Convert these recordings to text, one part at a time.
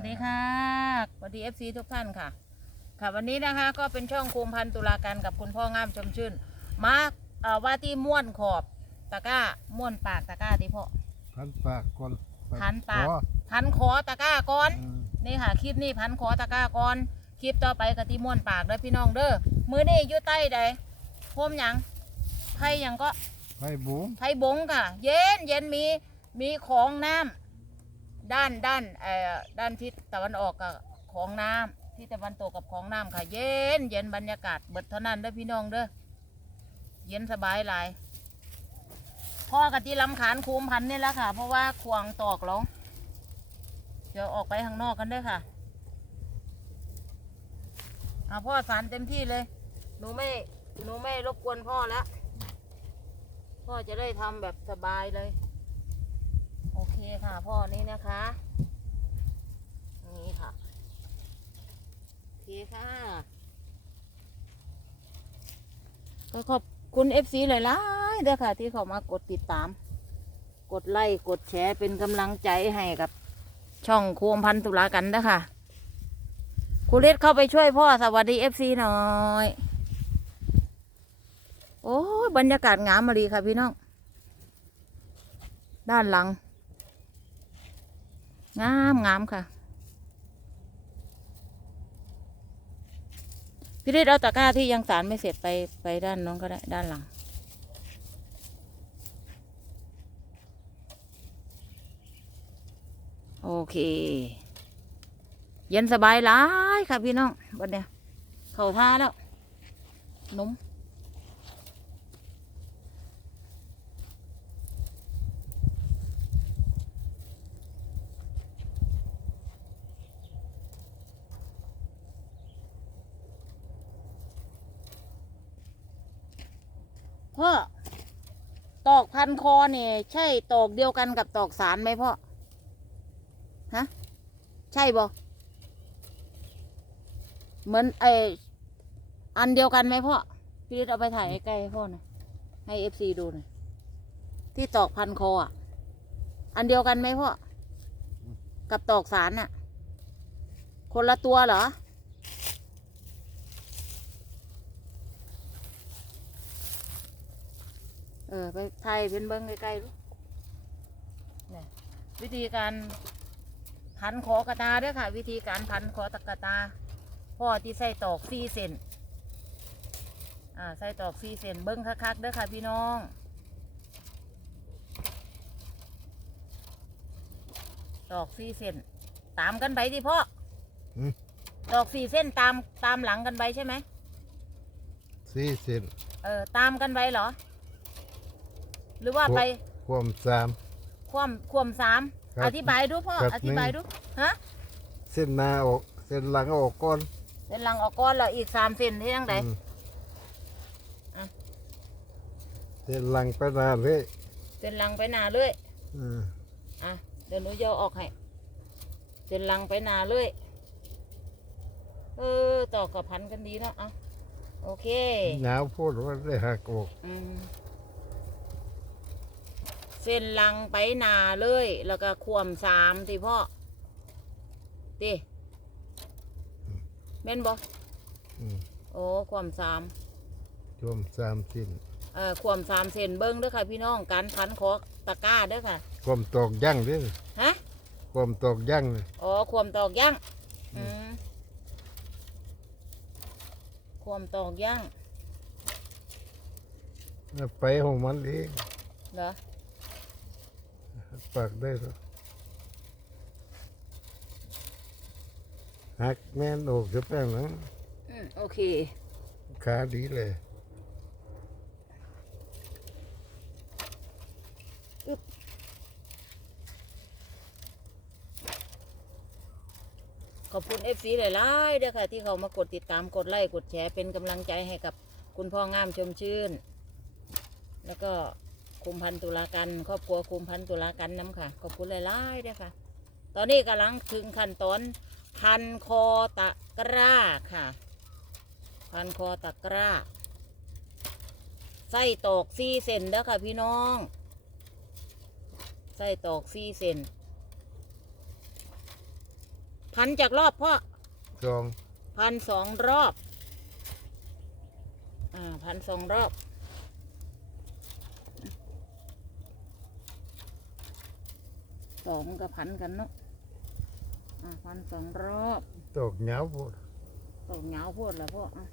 วัสดีค่ะสวัสดีเอฟซีทุกท่านค่ะ ค่ะวันนี้นะคะก็เป็นช่องคุมพันตุลาการกับคุณพ่องามชมชื่น มาเอ่อว่าที่ม้วนขอบตะกร้าม้วนปากตะกร้าที่พ่อพันปากก่อนพันปากขอพันคอตะกร้าก่อนอืมนี่ค่ะคลิปนี้พันคอตะกร้าก่อนคลิปต่อไปกะที่ม้วนปากเด้อพี่น้องเด้อมือนี่อยู่ใต้ใดพมหยังไผ่หยังก็ ไผ่บุ้งไผ่บงค่ะ เย็นเย็นมีมีของน้ำ ด้านด้านเอ่อด้านทิศตะวันออกกับของน้ำที่ตะวันตกกับของน้ำค่ะ เย็นเย็นบรรยากาศเบิดเท่านั้นเด้อพี่น้องเด้อเย็นสบายหลายพ่อกับที่ลำขานคูมพันนี่แหละค่ะ เพราะว่าควงตอกเราเดี๋ยวออกไปข้างนอกกันด้อค่ะเอาพ่อสารเต็มที่เลย หนูไม่หนูไม่รบกวนพ่อแล้ว พ่อจะได้ทำแบบสบายเลย คค่ะ พ่อนี่นะคะ นี่ค่ะโอเคค่ะ ก็ขอบคุณเอฟซีหลายๆเด้อค่ะ ที่เขามากดติดตาม กดไลค์กดแชร์เป็นกำลังใจให้กับช่องควมพันตุลากันนะค่ะครูเล็ดเข้าไปช่วยพ่อสวัสดีเอฟซีหน่อย โอ้บรรยากาศงามมาดีค่ะพี่น้อง ด้านหลัง งามงามค่ะ พี่ฤทธิ์เอาตะกร้าที่ยังสารไม่เสร็จไปไปด้านน้องก็ได้ด้านหลัง โอเค เย็นสบายหลายค่ะพี่น้องบัดเนี้ยเข้าท่าแล้วนุ่ม พ่อ ตอกพันคอเนี่ยใช่ตอกเดียวกันกับตอกสารไหมพ่อ ฮะ ใช่บ่เหมือนไออันเดียวกันไหมพ่อ พี่ฤทธิ์เอาไปถ่ายใกล้พ่อหน่อยให้เอฟซีดูหน่อยที่ตอกพันคออะ อันเดียวกันไหมพ่อ กับตอกสารน่ะ คนละตัวเหรอ เออไปไทยเป็นเบิ้งใกล้ๆลูกเนี่ยวิธีการพันคอกระตาเด้วยค่ะ วิธีการพันคอตะกระตาพ่อที่ใส่ตอกสี่เซนอ่าใส่ตอกสี่เซนเบิ้งคักๆเด้อค่ะพี่น้อง ตอกสี่เซนตามกันไปดิพ่ออืม ตอกสี่เส้นตามตามหลังกันไปใช่ไหม สี่เส้นเออตามกันไปเหรอ หรือว่าไปความสาม ความความสามครับอธิบายดูพ่อครับอธิบายดูฮะเส้นหน้าออกเส้นหลังออกก่อนเส้นหลังออกก้อนแล้วอีกสามเส้นที่ยังไง อืมอะ เส้นหลังไปหน้าเลยเส้นหลังไปหนาเลยอืมอะเดี๋ยวหนูจะเอาออกให้เส้นหลังไปหนาเลยเออต่อกับพันกันดีเนาะเอาโอเค หนาวพูดว่าได้หักออกอืมเส้นหลังไปหนาเลย แล้วก็ควมสามที่พ่อติแม่นบ่อืมโอ้ความสามรวมสามสิ้นเอ่อความสามเซนเบิ้งเด้อค่ะ พี่น้องการพันคอตะกร้าเด้อค่ะความตอกยั่งเด้อฮะความตอกยั่งเลยอ๋อความตอกย่างอืมความตอกย่างไปของมันเองเหรอ ปากได้แล้วหักแม่นออกจะแป้งหนังอืมโอเคขาดีเลยขอบคุณเอฟซีหลายๆเด้อค่ะ ที่เขามากดติดตามกดไลค์กดแชร์เป็นกำลังใจให้กับคุณพ่องามชมชื่น แล้วก็ คุมพันตุลากันครอบครัวคุมพันตุลากันน้ำค่ะ ขอบคุณหลายๆเด้อค่ะ ตอนนี้กำลังถึงขั้นตอนพันคอตะกร้าค่ะ พันคอตะกร้าไส้ตอกซี่เซนเด้อค่ะพี่น้องไส้ตอกซี่เซนพันจากรอบพ่อจองพันสองรอบ อ่าพันสองรอบ องกับพันกันเนาะอ่าพันสองรอบตกเหงาปวดตกเหงาพูดแล้วพ่ออะ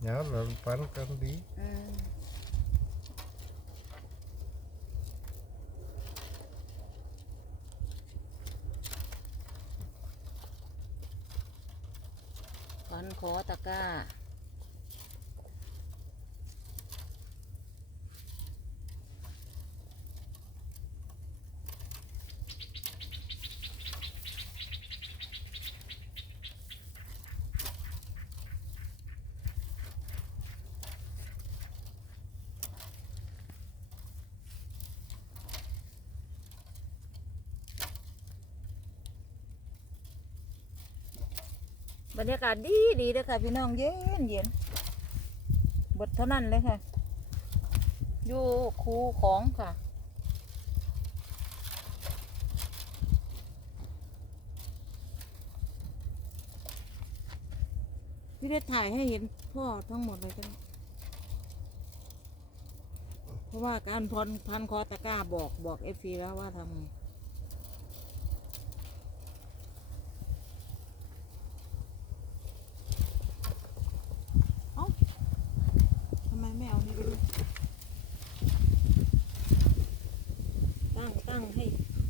เหงาแล้วปันกันดีอืมพันขอตะกร้า บรรยากาศดีดีเลยค่ะพี่น้องเย็นเย็นบทเท่านั้นเลยค่ะ อยู่คูของค่ะ พี่ได้ถ่ายให้เห็นพ่อทั้งหมดเลยกันเพราะว่าการพันพันคอตะก้าบอกบอกเอฟซีแล้วว่าทำไง ทำไมไม่เอานี่ไปด้วยตั้งตั้ง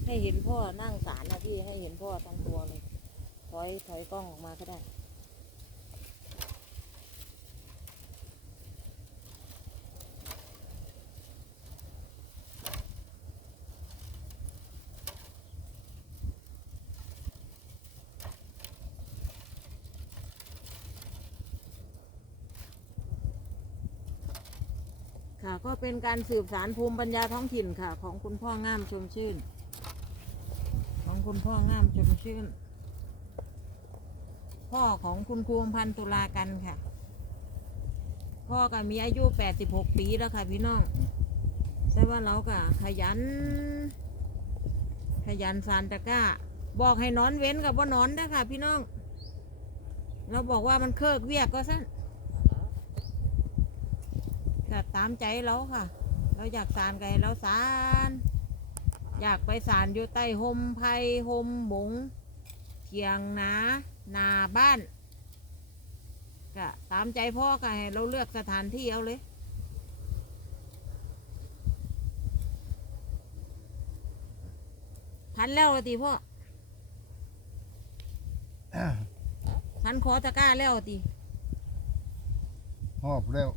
ให้เห็นพ่อนั่งสารนะพี่ให้เห็นพ่อทั้งตัวเลย ถอยถอยกล้องออกมาก็ได้ ค่ะก็เป็นการสืบสารภูมิปัญญาท้องถิ่นค่ะ ของคุณพ่องามชมชื่น คุณพ่องามชมชื่น พ่อของคุณครูพันตุลากันค่ะ พ่อก็มีอายุ 86 ปีแล้วค่ะพี่น้อง แต่ว่าเราก็ขยัน ขยันสารตะก้า บอกให้นอนเว้นกับว่านอนนะค่ะ พี่น้อง เราบอกว่ามันเคิกเวียกก็สั้นก็ตามใจเราค่ะ เราอยากสารไก่เราสาร อยากไปสารอยู่ใต้ห่มไผ่ห่มบงเทียงนานาบ้านก็ตามใจพ่อก็ให้เราเลือกสถานที่เอาเลยพันแล้วเหรอตีพ่อพันคอตะกร้าแล้วเหรอตีหอบแล้ว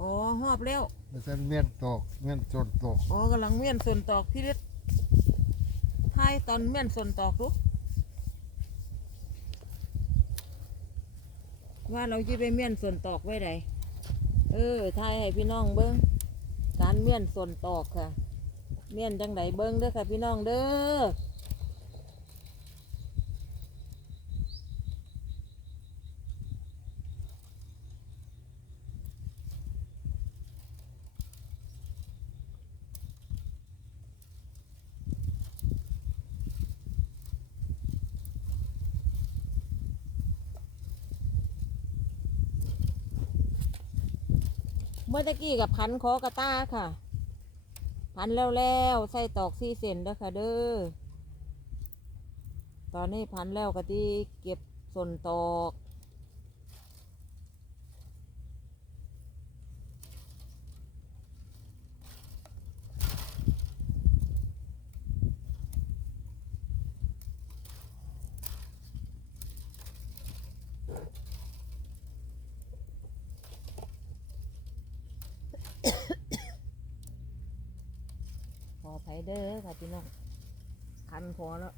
อ๋อหอบแล้วไม่ใช่เมียนตกเมียนจนตกอ๋อกำลังเมียนส่วนตอกพี่ฤ ทธิ์ให้ตอนเมียนส่วนตอกรู้ว่าเราจะไปเมียนส่วนตอกไว้ไหนเออทายให้พี่น้องเบิ้งการเมียนส่วนตอกค่ะ เมียนจังไหนเบิ้งเด้อค่ะพี่น้องเด้อ มื่อตะกี้กับพันคอกระต้าค่ะ พันแล้วแล้วใส่ตอกซี่เซนเด้อค่ะเด้อ ตอนนี้พันแล้วก็ที่เก็บส่วนตอก ขอไผเด้อค่ะพี่น้องคันพอแล้ว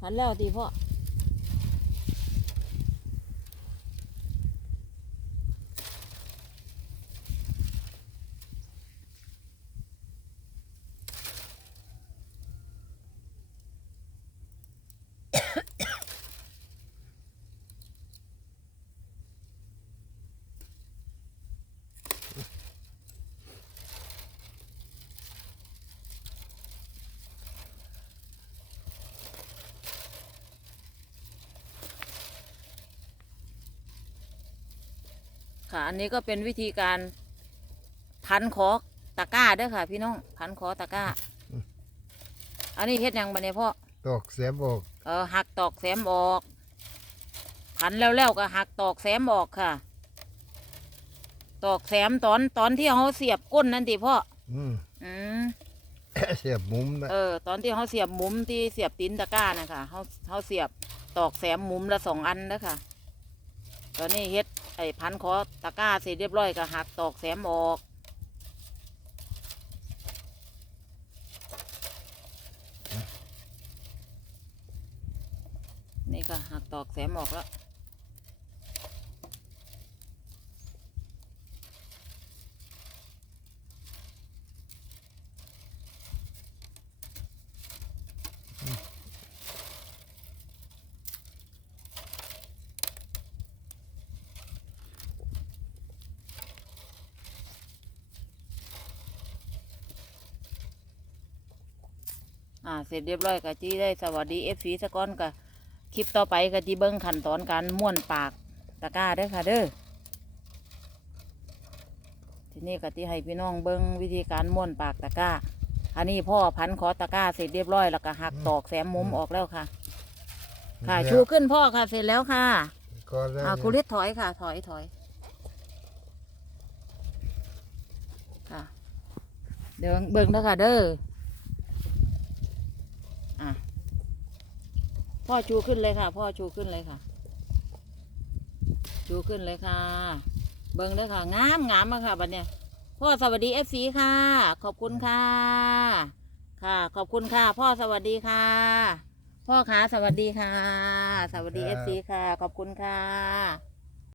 พันแล้วตีพ่อ ค่ะ อันนี้ก็เป็นวิธีการพันขอตะกร้าเด้อค่ะ พี่น้องพันขอตะกร้า อันนี้เฮ็ดหยังบันเนี่ยพ่อตอกเสียบออกเออหักตอกแสมออกพันแล้วๆก็หักตอกแสมออกค่ะ ตอกแสมตอนตอนที่เขาเสียบก้นนั่นติพ่ออืมอืมเสียบมุมนะเออตอนที่เขาเสียบมุมที่เสียบตีนตะกร้านะคะเขาเขาเสียบตอกแสมมุมละสองอันแล้วค่ะตอนนี้เฮ็ด ไอ้พันคอตะกร้าเสร็จเรียบร้อยก็หักตอกแสมออกนี่ก็หักตอกแสมออกแล้ว อ่าเสร็จเรียบร้อยก็จีได้สวัสดีเอฟซีสะก้อนก็คลิปต่อไปก็จีเบิ้งขั้นตอนการม้วนปากตะกร้าเด้อค่ะเด้อทีนี้ก็ที่ให้พี่น้องเบิ้งวิธีการม้วนปากตะกร้า อันนี้พ่อพันขอตะกร้าเสร็จเรียบร้อยแล้วก็หักตอกแสมมุมออกแล้วค่ะ ค่ะชูขึ้นพ่อค่ะเสร็จแล้วค่ะก็ได้อ่าคุริศถอยค่ะ ถอยถอยค่ะ เดี๋ยวเบิ่งเด้อค่ะเด้ออะ พ่อชูขึ้นเลยค่ะ พ่อชูขึ้นเลยค่ะ ชูขึ้นเลยค่ะ เบิ้งเลยค่ะ งามงามมากค่ะบัดเนี้ยพ่อสวัสดีเอฟซีค่ะ ขอบคุณค่ะ ค่ะ ขอบคุณค่ะ พ่อสวัสดีค่ะ พ่อขาสวัสดีค่ะ สวัสดีเอฟซีค่ะ ขอบคุณค่ะ